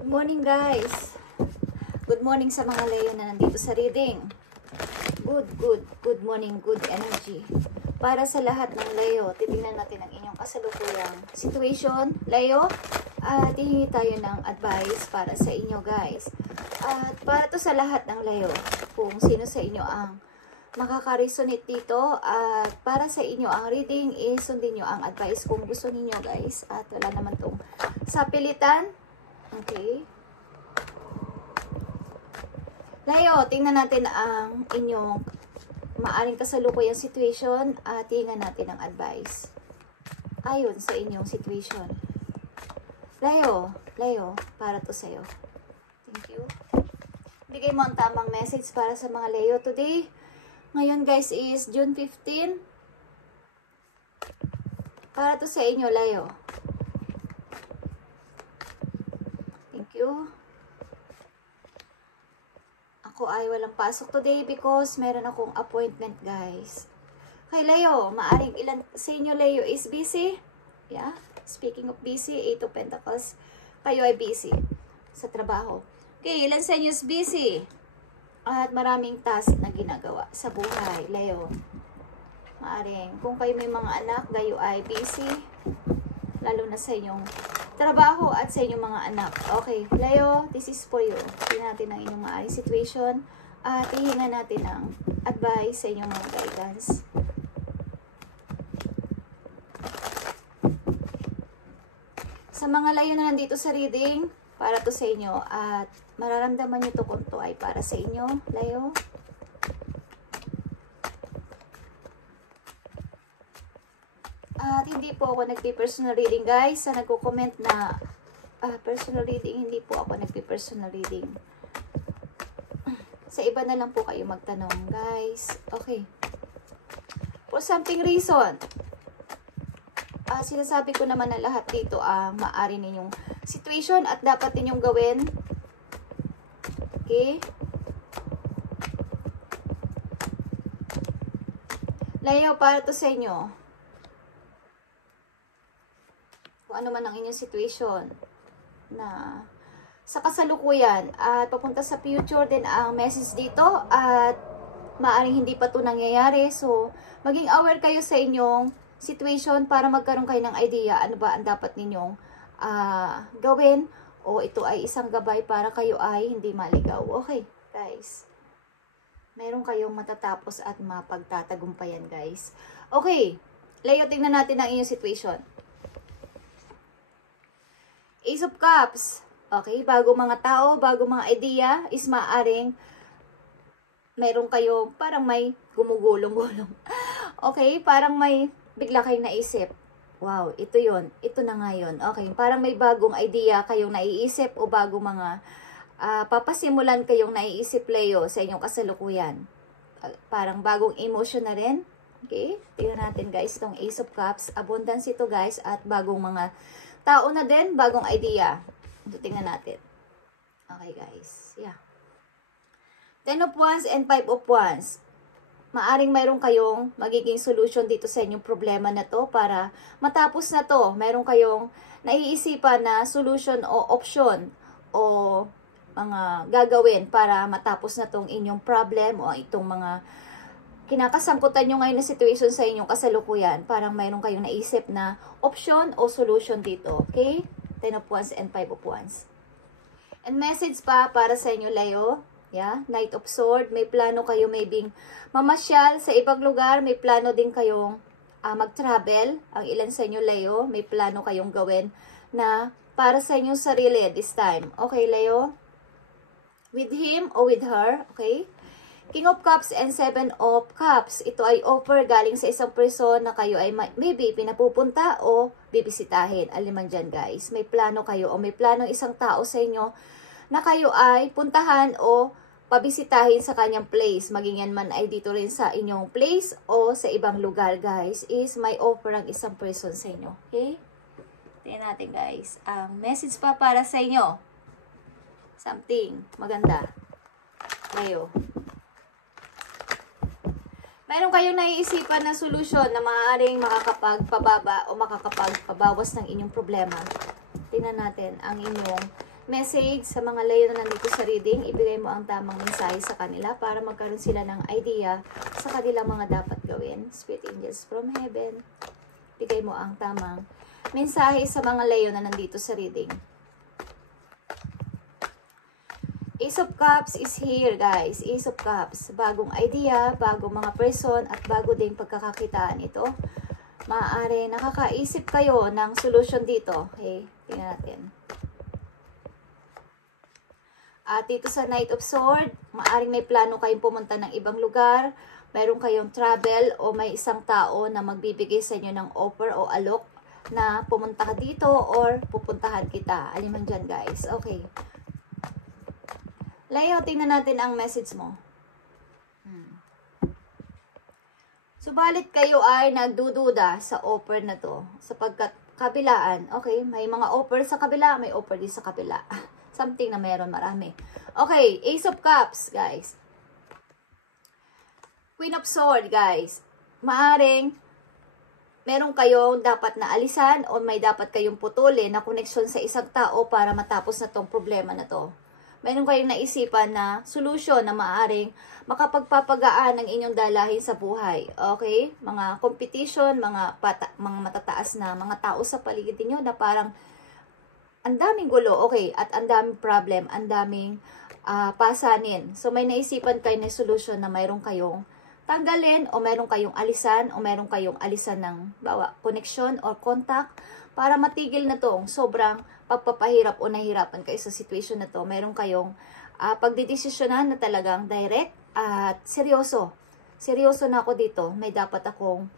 Good morning guys. Good morning sa mga Leo na nandito sa reading. Good morning, good energy. Para sa lahat ng Leo, titingnan natin ang inyong kasalukuyang situation, Leo. At hihingi tayo ng advice para sa inyo guys. At para to sa lahat ng Leo, kung sino sa inyo ang makaka-resonate dito, at para sa inyo ang reading is sundin nyo ang advice kung gusto niyo guys. At wala naman tong sapilitan. Okay. Leo, tingnan natin ang inyong maaring kasalukuyang situation at tingnan natin ang advice ayon sa inyong situation. Leo, para to sa'yo. Thank you. Bigay mo ang tamang message para sa mga Leo today. Ngayon guys is June 15. Para to sa inyo, Leo. Thank you. Ako ay walang pasok today because meron akong appointment guys. Kay Leo, maaring ilan sa inyo Leo is busy? Yeah. Speaking of busy, 8 of Pentacles. Kayo ay busy sa trabaho. Okay, ilan sa inyo is busy? At maraming task na ginagawa sa buhay, Leo. Maaring, kung kayo may mga anak, kayo ay busy. Lalo na sa inyong trabaho at sa inyong mga anak. Okay, Leo, this is for you. Tingnan natin ang inyong maaring situation. At ihinga natin ang advice sa inyong mga guidance. Sa mga Leo na nandito sa reading, para to sa inyo. At mararamdaman nyo to kung to ay para sa inyo, Leo. At hindi po ako nagpi-personal reading guys. Sa nagko-comment na personal reading, hindi po ako nagpi-personal reading. Sa iba na lang po kayo magtanong guys. Okay. For something reason, sinasabi ko naman na lahat dito ang maaari ninyong situation at dapat ninyong gawin. Okay. Leo, para to sa inyo. Kung ano man ang inyong situation na sa kasalukuyan at papunta sa future din ang message dito at maaaring hindi pa ito nangyayari. So, maging aware kayo sa inyong situation para magkaroon kayo ng idea ano ba ang dapat ninyong gawin o ito ay isang gabay para kayo ay hindi maligaw. Okay, guys. Meron kayong matatapos at mapagtatagumpayan, guys. Okay, Leo, tingnan natin ang inyong situation. Ace of Cups. Okay, bago mga tao, bago mga idea, is maaring meron kayo parang may gumugulong-gulong. Okay, parang may bigla kayong naisip. Wow, ito yon, ito na nga yun. Okay, parang may bagong idea kayong naiisip o bagong mga papasimulan kayong naiisip, Leo, sa inyong kasalukuyan. Parang bagong emotion na rin. Okay, tingnan natin guys, itong Ace of Cups. Abundance ito guys at bagong mga tao na din, bagong idea. Ito tingnan natin. Okay guys, yeah. 10 of Wands and 5 of Wands. Maaring mayroon kayong magiging solution dito sa inyong problema na to para matapos na to. Mayroon kayong naiisipan na solution o option o mga gagawin para matapos na tong inyong problem o itong mga kinakasangkutan nyo ngayon na situation sa inyong kasalukuyan. Parang mayroon kayong naisip na option o solution dito. Okay? 10 of Wands and 5 of Wands. And message pa para sa inyo, Leo. Yeah, Knight of Swords, may plano kayo maybe mamasyal sa ibang lugar, may plano din kayong mag-travel. Ang ilan sa inyo, Leo, may plano kayong gawin na para sa inyong sarili this time. Okay, Leo? With him or with her, okay? King of Cups and 7 of Cups. Ito ay offer galing sa isang person na kayo ay maybe pinapupunta o bibisitahin. Aliman dyan, guys. May plano kayo o may plano isang tao sa inyo na kayo ay puntahan o pabisitahin sa kanyang place. Maging yan man ay dito rin sa inyong place o sa ibang lugar, guys, is may offer ang isang person sa inyo. Okay? Tingnan natin, guys. Ang message pa para sa inyo. Something maganda. Leo. Mayroon kayong naiisipan na solusyon na maaaring makakapagpababa o makakapagpabawas ng inyong problema. Tingnan natin ang inyong message sa mga Leo na nandito sa reading. Ibigay mo ang tamang mensahe sa kanila para magkaroon sila ng idea sa kanilang mga dapat gawin. Spirit angels from heaven, bigay mo ang tamang mensahe sa mga Leo na nandito sa reading. Ace of Cups is here, guys. Ace of Cups. Bagong idea, bagong mga person, at bago ding pagkakakitaan ito. Maaari nakakaisip kayo ng solution dito. Okay, tingnan natin. At dito sa Knight of Swords, maaring may plano kayong pumunta ng ibang lugar, mayroon kayong travel, o may isang tao na magbibigay sa inyo ng offer o alok na pumunta ka dito or pupuntahan kita. Alin man dyan, guys. Okay. Leo, tingnan natin ang message mo. Subalit kayo ay nagdududa sa offer na to, sapagkat kabilaan, okay, may mga offer sa kabila, may offer din sa kabila. Something na meron marami. Okay, Ace of Cups, guys. Queen of Swords, guys. Maaring meron kayong dapat na alisan o may dapat kayong putulin na koneksyon sa isang tao para matapos na tong problema na to. Meron kayong naisipan na solusyon na maaring makapagpapagaan ng inyong dalahin sa buhay. Okay? Mga competition, mga matataas na mga tao sa paligid niyo na parang ang daming gulo, okay, at ang daming problem, ang daming pasanin. So, may naisipan kayo na solution na mayroon kayong tanggalin o mayroon kayong alisan o mayroon kayong alisan ng connection or contact para matigil na tong sobrang pagpapahirap o nahirapan kayo sa situation na to. Mayroon kayong pagdidesisyonan na talagang direct at seryoso. Seryoso na ako dito. May dapat akong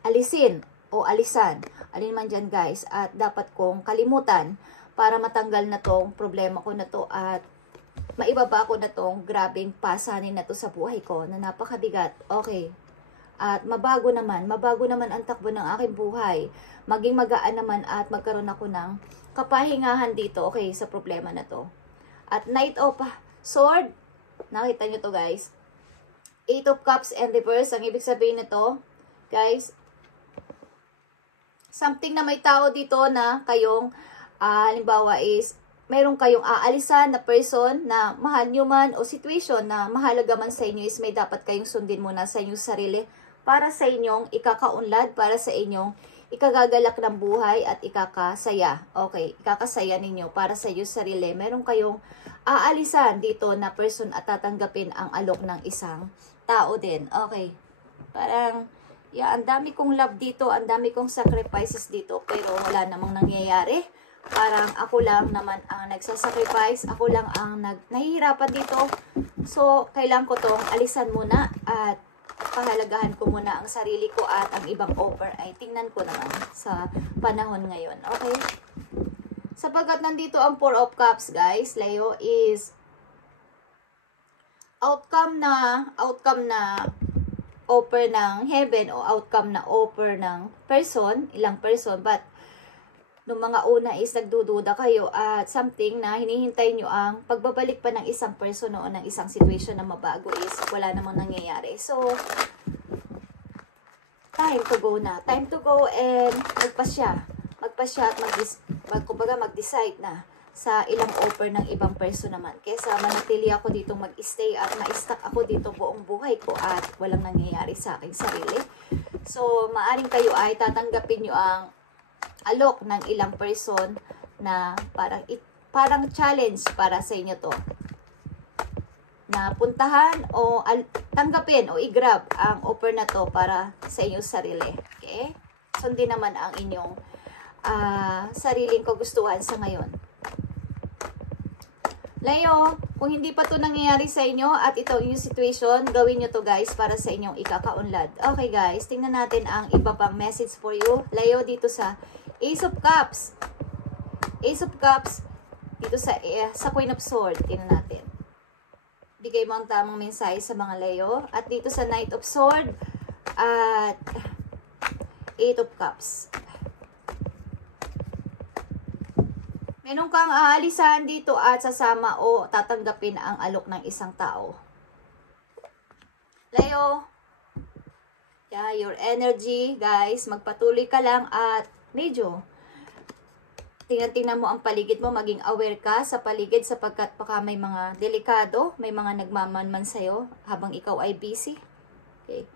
alisin o alisan, alin man dyan, guys, at dapat kong kalimutan para matanggal na tong problema ko na to at maibaba ko na tong grabing pasanin na to sa buhay ko na napakabigat. Okay. At mabago naman ang takbo ng aking buhay. Maging magaan naman at magkaroon ako ng kapahingahan dito, okay, sa problema na to. At Knight of Sword, nakita nyo to, guys. Eight of Cups and reverse, ang ibig sabihin nito, guys, something na may tao dito na kayong, halimbawa is, mayroon kayong aalisan na person na mahal nyo man o situation na mahalaga man sa inyo is may dapat kayong sundin muna sa inyong sarili para sa inyong ikakaunlad, para sa inyong ikagagalak ng buhay at ikakasaya. Okay, ikakasaya ninyo para sa inyong sarili. Mayroon kayong aalisan dito na person at tatanggapin ang alok ng isang tao din. Okay, parang yeah, ang dami kong love dito, ang dami kong sacrifices dito, pero wala namang nangyayari. Parang ako lang naman ang nagsasacrifice, ako lang ang nahihirapan dito. So, kailangan ko tong alisan muna at pahalagahan ko muna ang sarili ko at ang ibang offer ay tingnan ko naman sa panahon ngayon. Okay? Sapagkat nandito ang Four of Cups, guys, Leo, is outcome na offer ng heaven o outcome na offer ng person, ilang person, but nung mga una is nagdududa kayo at something na hinihintay nyo ang pagbabalik pa ng isang person o ng isang situation na mabago is wala namang nangyayari. So, time to go na. Time to go and magpasya at mag-decide na sa ilang offer ng ibang person naman. Kesa manatili ako dito mag-stay at ma-stuck ako dito buong buhay ko at walang nangyayari sa aking sarili. So, maaring kayo ay tatanggapin nyo ang alok ng ilang person na parang challenge para sa inyo to. Na puntahan o tanggapin o i-grab ang offer na to para sa inyong sarili. Okay? Sundin naman ang inyong sariling kagustuhan sa ngayon. Leo, kung hindi pa to nangyayari sa inyo at ito yung situation, gawin nyo to, guys, para sa inyong ikakaunlad. Okay, guys, tingnan natin ang iba pang message for you. Leo, dito sa Ace of Cups. Ace of Cups, dito sa Queen of Swords. Tingnan natin. Bigay mo ang tamang mensahe sa mga Leo. At dito sa Knight of Swords at Eight of Cups. Meron kang aalisan dito at sasama o tatanggapin ang alok ng isang tao. Leo, yeah, your energy, guys, magpatuloy ka lang at medyo tingnan mo ang paligid mo, maging aware ka sa paligid sapagkat baka may mga delikado, may mga nagmamanman sa'yo habang ikaw ay busy. Okay.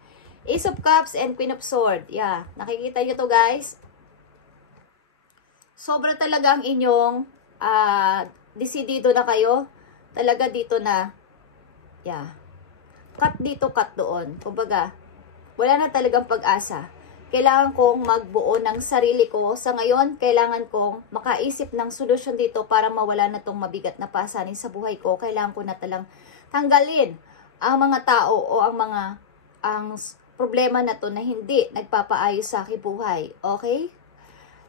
Ace of Cups and Queen of Swords. Yeah, nakikita nyo to guys. Sobra talaga ang inyong desidido na kayo. Talaga dito na, yeah, cut dito, cut doon. Kumbaga, wala na talagang pag-asa. Kailangan kong magbuo ng sarili ko. Sa ngayon, kailangan kong makaisip ng solusyon dito para mawala na tong mabigat na pasanin sa buhay ko. Kailangan ko na talang tanggalin ang mga tao o ang problema na to na hindi nagpapaayos sa aking buhay. Okay?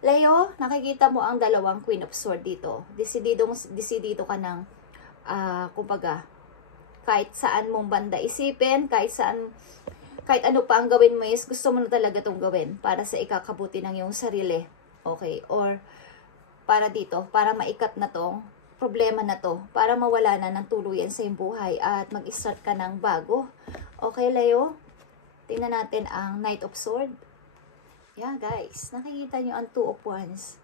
Leo, nakikita mo ang dalawang Queen of Swords dito. Desidido ka ng, kumbaga, kahit saan mong banda isipin, kahit ano pa ang gawin mo is gusto mo na talaga itong gawin para sa ikakabuti ng iyong sarili. Okay? Or para dito, para maikat na tong problema na to, para mawala na ng tuluyan sa iyong buhay at mag-start ka ng bago. Okay, Leo? Tingnan natin ang Knight of Swords. Yeah, guys. Nakikita nyo ang Two of Wands.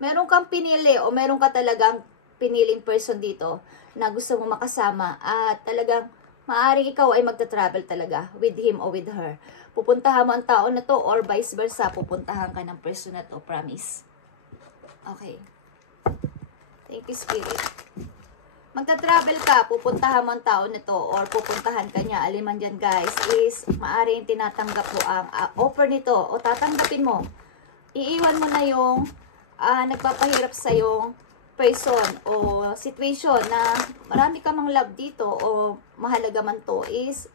Meron kang pinili o meron ka talagang piniling person dito na gusto mo makasama at talagang maaring ikaw ay magta-travel talaga with him or with her. Pupuntahan mo ang tao na to or vice versa, pupuntahan ka ng person na to, promise. Okay. Thank you, Spirit. Magta-travel ka, pupuntahan mo ang tao na to or pupuntahan ka niya. Aliman dyan guys, is maaring tinatanggap mo ang offer nito o tatanggapin mo. Iiwan mo na yung nagpapahirap sa yung person o situation na marami ka mang love dito o mahalaga man to is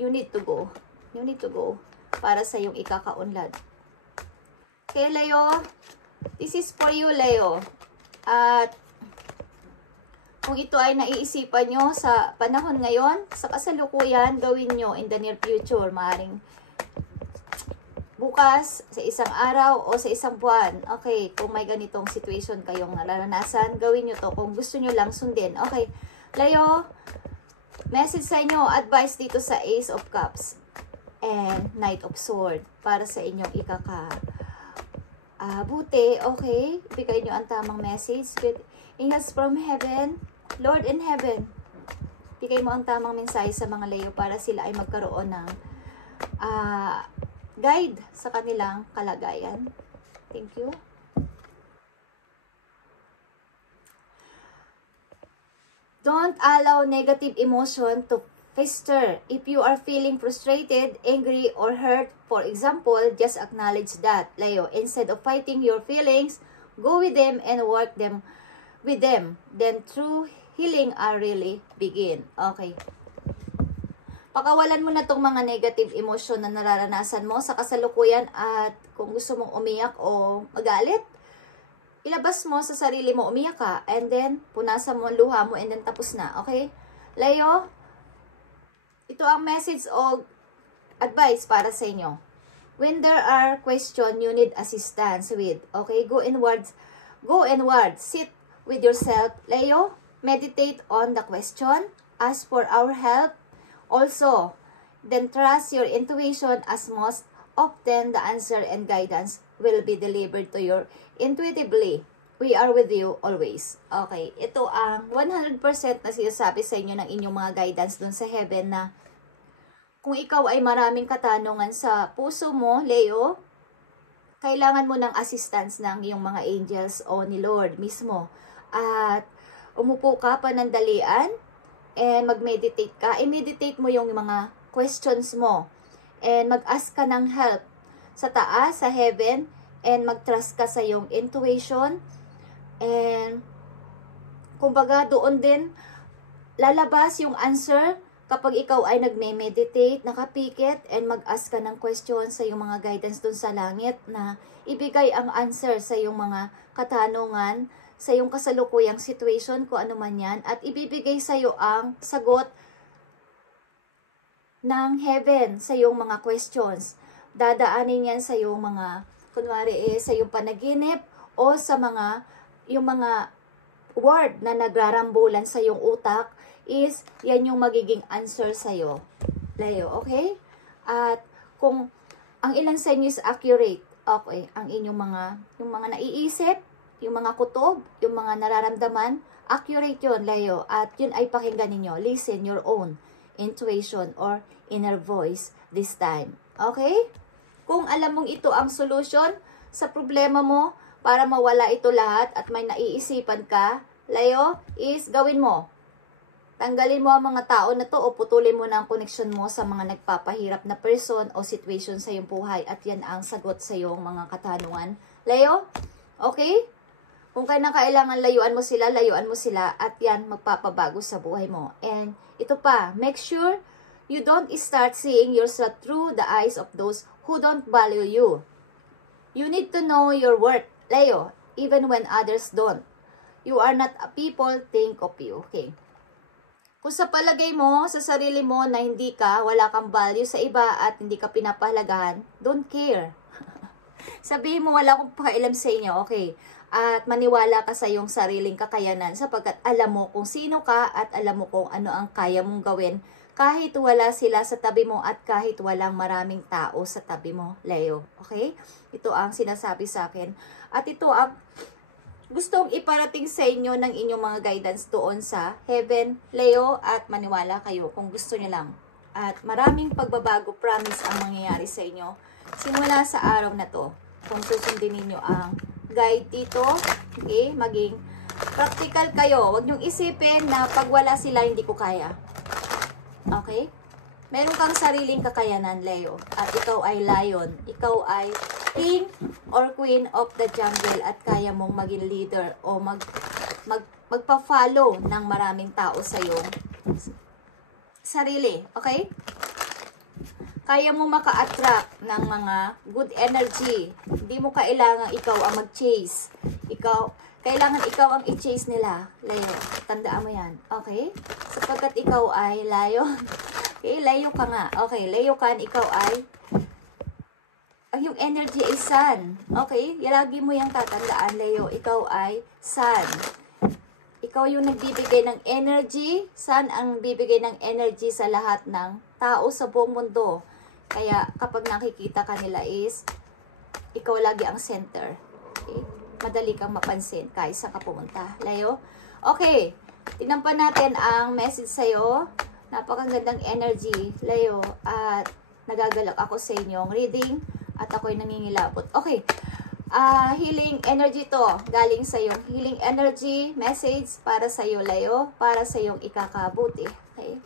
you need to go. You need to go para sa yung ikakaunlad. Okay, Leo? This is for you, Leo. At kung ito ay naiisipan nyo sa panahon ngayon, sa kasalukuyan, gawin nyo in the near future. Maaring bukas, sa isang araw, o sa isang buwan. Okay, kung may ganitong situation kayong naranasan, gawin nyo to. Kung gusto nyo lang sundin. Okay, Leo, message sa inyo, advice dito sa Ace of Cups and Knight of Swords para sa inyong buti. Okay, bigay nyo ang tamang message. Good angels from heaven, Lord in heaven, bigay mo ang tamang mensahe sa mga Leo para sila ay magkaroon ng guide sa kanilang kalagayan. Thank you. Don't allow negative emotion to fester. If you are feeling frustrated, angry, or hurt, for example, just acknowledge that, Leo. Instead of fighting your feelings, go with them and work them with them. Then true healing are really begin. Okay. Pakawalan mo na tong mga negative emotion na nararanasan mo sa kasalukuyan at kung gusto mong umiyak o magalit, ilabas mo sa sarili mo, umiyak ka, and then punasan mo ang luha mo and then tapos na. Okay? Leo, ito ang message o advice para sa inyo. When there are questions you need assistance with, okay, go inward, sit with yourself, Leo, meditate on the question, ask for our help, also, then trust your intuition as most often the answer and guidance will be delivered to you intuitively. We are with you always. Okay, ito ang 100% na sinasabi sa inyo ng inyong mga guidance dun sa heaven na kung ikaw ay maraming katanungan sa puso mo, Leo, kailangan mo ng assistance ng iyong mga angels o ni Lord mismo. At umupo ka panandalian and mag-meditate ka. I-meditate mo yung mga questions mo and mag-ask ka ng help sa taas, sa heaven, and mag-trust ka sa iyong intuition. And kumbaga doon din lalabas yung answer kapag ikaw ay nagme-meditate, nakapikit, and mag-ask ka ng questions sa iyong mga guidance doon sa langit na ibigay ang answer sa iyong mga katanungan, sa iyong kasalukuyang situation, kung ano man yan, at ibibigay sa iyo ang sagot ng heaven sa iyong mga questions. Dadaanin yan sa iyong mga, kunwari sa iyong panaginip o sa yung mga word na nagrarambulan sa iyong utak, is yan yung magiging answer sa iyo, Leo, okay? At kung ang ilang sa inyo is accurate, okay, ang inyong yung mga naiisip, yung mga kutob, yung mga nararamdaman, accurate yun, Leo. At yun ay pakinggan ninyo. Listen your own intuition or inner voice this time. Okay? Kung alam mong ito ang solution sa problema mo para mawala ito lahat at may naiisipan ka, Leo, is gawin mo. Tanggalin mo ang mga tao na to o putulin mo na ang connection mo sa mga nagpapahirap na person o situation sa iyong buhay at yan ang sagot sa iyong mga katanungan. Leo, okay? Kung kailangan layuan mo sila at yan magpapabago sa buhay mo. And ito pa, make sure you don't start seeing yourself through the eyes of those who don't value you. You need to know your worth, Leo, even when others don't. You are not a people think of you, okay? Kung sa palagay mo, sa sarili mo na hindi ka, wala kang value sa iba at hindi ka pinapahalagahan, don't care. Sabihin mo wala akong pakialam sa inyo, okay? At maniwala ka sa iyong sariling kakayanan sapagkat alam mo kung sino ka at alam mo kung ano ang kaya mong gawin kahit wala sila sa tabi mo at kahit walang maraming tao sa tabi mo, Leo. Okay? Ito ang sinasabi sa akin. At ito ang gustong iparating sa inyo ng inyong mga guidance doon sa heaven, Leo, at maniwala kayo kung gusto niyo lang. At maraming pagbabago, promise, ang mangyayari sa inyo simula sa araw na to. Kung susundin niyo ang guide dito, okay, maging practical kayo. Huwag niyong isipin na pag wala sila, hindi ko kaya. Okay? Meron kang sariling kakayanan, Leo. At ikaw ay lion. Ikaw ay king or queen of the jungle at kaya mong maging leader o magpa-follow ng maraming tao sa iyong sarili. Okay? Kaya mo maka-attract ng mga good energy. Hindi mo kailangan ikaw ang mag-chase. Kailangan ikaw ang i-chase nila, Leo. Tandaan mo yan. Okay? Sapagkat ikaw ay lion. Okay, Leo ka nga. Okay, Leo ka, ikaw ay yung energy ay sun. Okay? Lagi mo yung tatandaan, Leo. Ikaw ay sun. Ikaw yung nagbibigay ng energy. Sun ang bibigay ng energy sa lahat ng tao sa buong mundo. Kaya kapag nakikita ka nila is, ikaw lagi ang center. Okay? Madali kang mapansin kahit saan ka pumunta. Leo? Okay. Tingnan pa natin ang message sa'yo. Napakagandang energy, Leo. At nagagalak ako sa inyong reading. At ako'y nangingilabot. Okay. Healing energy to. Galing sa iyong healing energy message para sa iyo, Leo. Para sa iyong ikakabuti. Okay.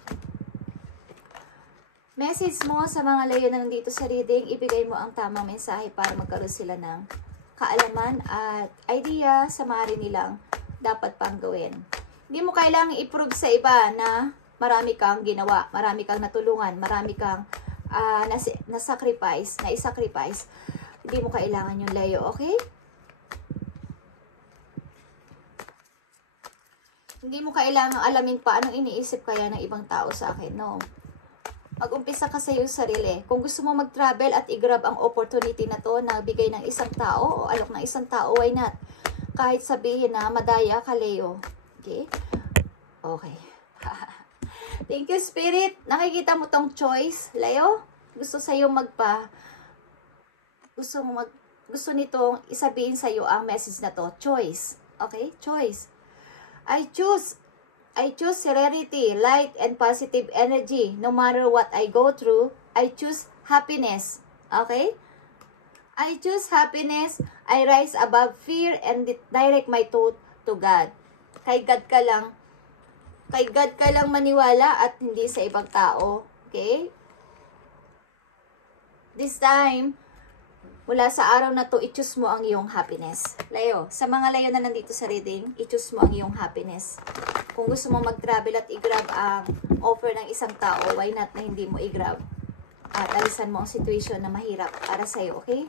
Message mo sa mga Leo na nandito sa reading. Ibigay mo ang tamang mensahe para magkaroon sila ng kaalaman at idea sa maaari nilang dapat pang gawin. Hindi mo kailangang i-prove sa iba na marami kang ginawa, marami kang natulungan, marami kang na-sacrifice. Hindi mo kailangan yung Leo, okay? Hindi mo kailangang alamin pa anong iniisip kaya ng ibang tao sa akin, no? Mag-umpisa ka sa iyong sarili. Kung gusto mo mag-travel at i-grab ang opportunity na to na bigay ng isang tao o alok ng isang tao, why not? Kahit sabihin na madaya ka, Leo. Okay? Okay. Thank you, Spirit. Nakikita mo tong choice, Leo? Gusto sa'yo gusto nitong isabihin sa'yo ang message na to. Choice. Okay? Choice. I choose serenity, light, and positive energy. No matter what I go through, I choose happiness. Okay? I choose happiness. I rise above fear and direct my thought to God. Kay God ka lang. Kay God ka lang maniwala at hindi sa ibang tao. Okay? This time, mula sa araw na to, i-choose mo ang iyong happiness. Leo, sa mga Leo na nandito sa reading, i-choose mo ang iyong happiness. Kung gusto mo mag-travel at i-grab ang offer ng isang tao, why not na hindi mo i-grab? At alisan mo ang situation na mahirap para sa'yo, okay?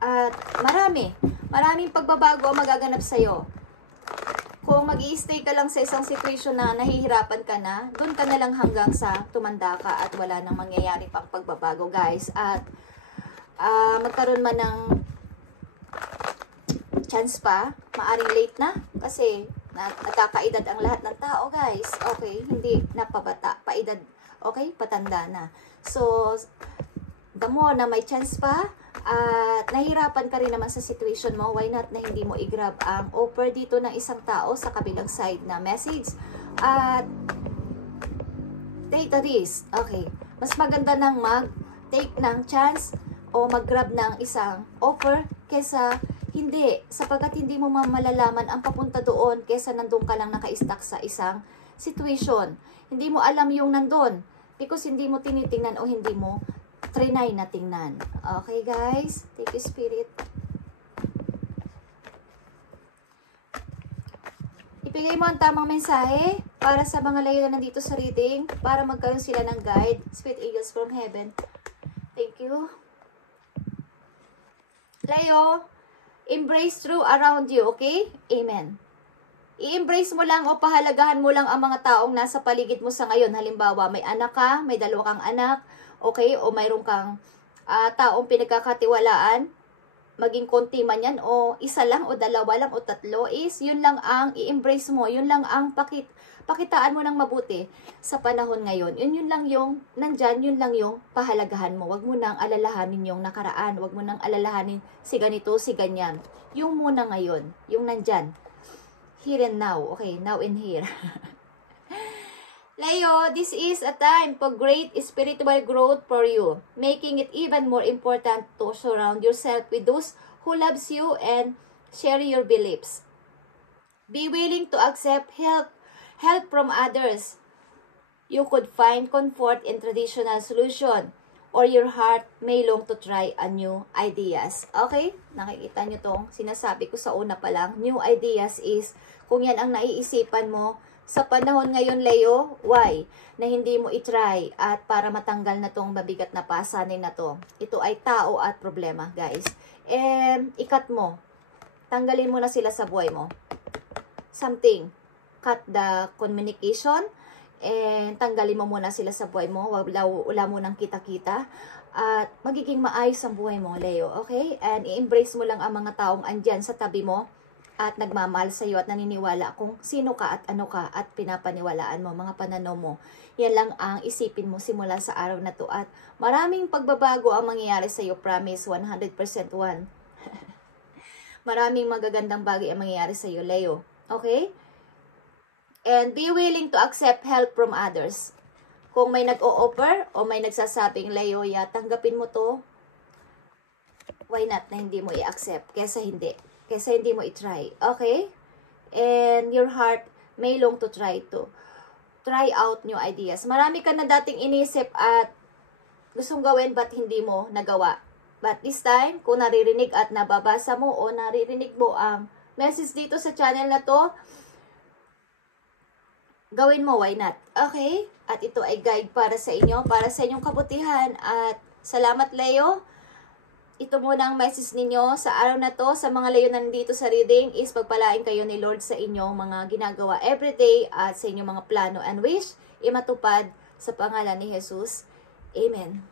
At maraming pagbabago ang magaganap sa'yo. Kung mag-i-stay ka lang sa isang situation na nahihirapan ka na, doon ka na lang hanggang sa tumanda ka at wala nang mangyayari pang pagbabago, guys. At magkaroon man ng chance pa, maaring late na kasi nagkakaedad ang lahat ng tao, guys. Okay, hindi napabata, paedad, okay, patanda na. So, the more na may chance pa, at nahirapan ka rin naman sa situation mo, why not na hindi mo i-grab ang offer dito ng isang tao sa kabilang side na message. At take a risk. Okay. Mas maganda nang mag-take ng chance o mag-grab ng isang offer kesa hindi. Sapagkat hindi mo malalaman ang papunta doon kesa nandun ka lang naka-stuck sa isang situation. Hindi mo alam yung nandun because hindi mo tinitingnan o hindi mo trinay na tingnan. Okay guys? Thank you Spirit. Ibigay mo ang tamang mensahe para sa mga layo na nandito sa reading para magkaroon sila ng guide. Spirit Eagles from Heaven. Thank you. Leo, embrace true around you, okay? Amen. I-embrace mo lang o pahalagahan mo lang ang mga taong nasa paligid mo sa ngayon. Halimbawa, may anak ka, may dalawa kang anak, okay? O mayroon kang taong pinagkakatiwalaan, maging konti man yan, o isa lang, o dalawa lang, o tatlo, is yun lang ang i-embrace mo. Yun lang ang pakitaan mo ng mabuti sa panahon ngayon. Yun lang yung nandyan, yun lang yung pahalagahan mo. Wag mo nang alalahanin yung nakaraan. Wag mo nang alalahanin si ganito, si ganyan. Yung muna ngayon, yung nandyan. Here and now. Okay, now and here. Leo, this is a time for great spiritual growth for you, making it even more important to surround yourself with those who loves you and share your beliefs. Be willing to accept help from others. You could find comfort in traditional solution, or your heart may long to try a new ideas. Okay? Nakikita nyo tong sinasabi ko sa una pa lang. New ideas is kung yan ang naiisipan mo sa panahon ngayon, Leo, why? Na hindi mo itry at para matanggal na tong mabigat na pasanin na to. Ito ay tao at problema, guys. And ikat mo. Tanggalin mo na sila sa buhay mo. Something. Cut the communication. And tanggalin mo muna sila sa buhay mo. Wala mo nang kita-kita. At magiging maayos ang buhay mo, Leo. Okay? And i-embrace mo lang ang mga taong andyan sa tabi mo at nagmamahal sa iyo at naniniwala kung sino ka at ano ka at pinapaniwalaan mo, mga pananaw mo. Yan lang ang isipin mo simula sa araw na to at maraming pagbabago ang mangyayari sa iyo, promise, 100% one. Maraming magagandang bagay ang mangyayari sa iyo, Leo. Okay? And be willing to accept help from others. Kung may nag-o-offer o may nagsasabing, Leo, tanggapin mo to, why not na hindi mo i-accept kesa hindi. Kesa hindi mo i-try. Okay? And your heart may long to try out new ideas. Marami ka na dating inisip at gustong gawin but hindi mo nagawa. But this time, kung naririnig at nababasa mo o naririnig mo ang message dito sa channel na to, gawin mo, why not? Okay? At ito ay guide para sa inyo, para sa inyong kabutihan. At salamat, Leo. Ito muna ang message ninyo sa araw na to. Sa mga Leo na nandito sa reading is pagpalain kayo ni Lord sa inyong mga ginagawa everyday at sa inyong mga plano and wish. Imatupad sa pangalan ni Jesus. Amen.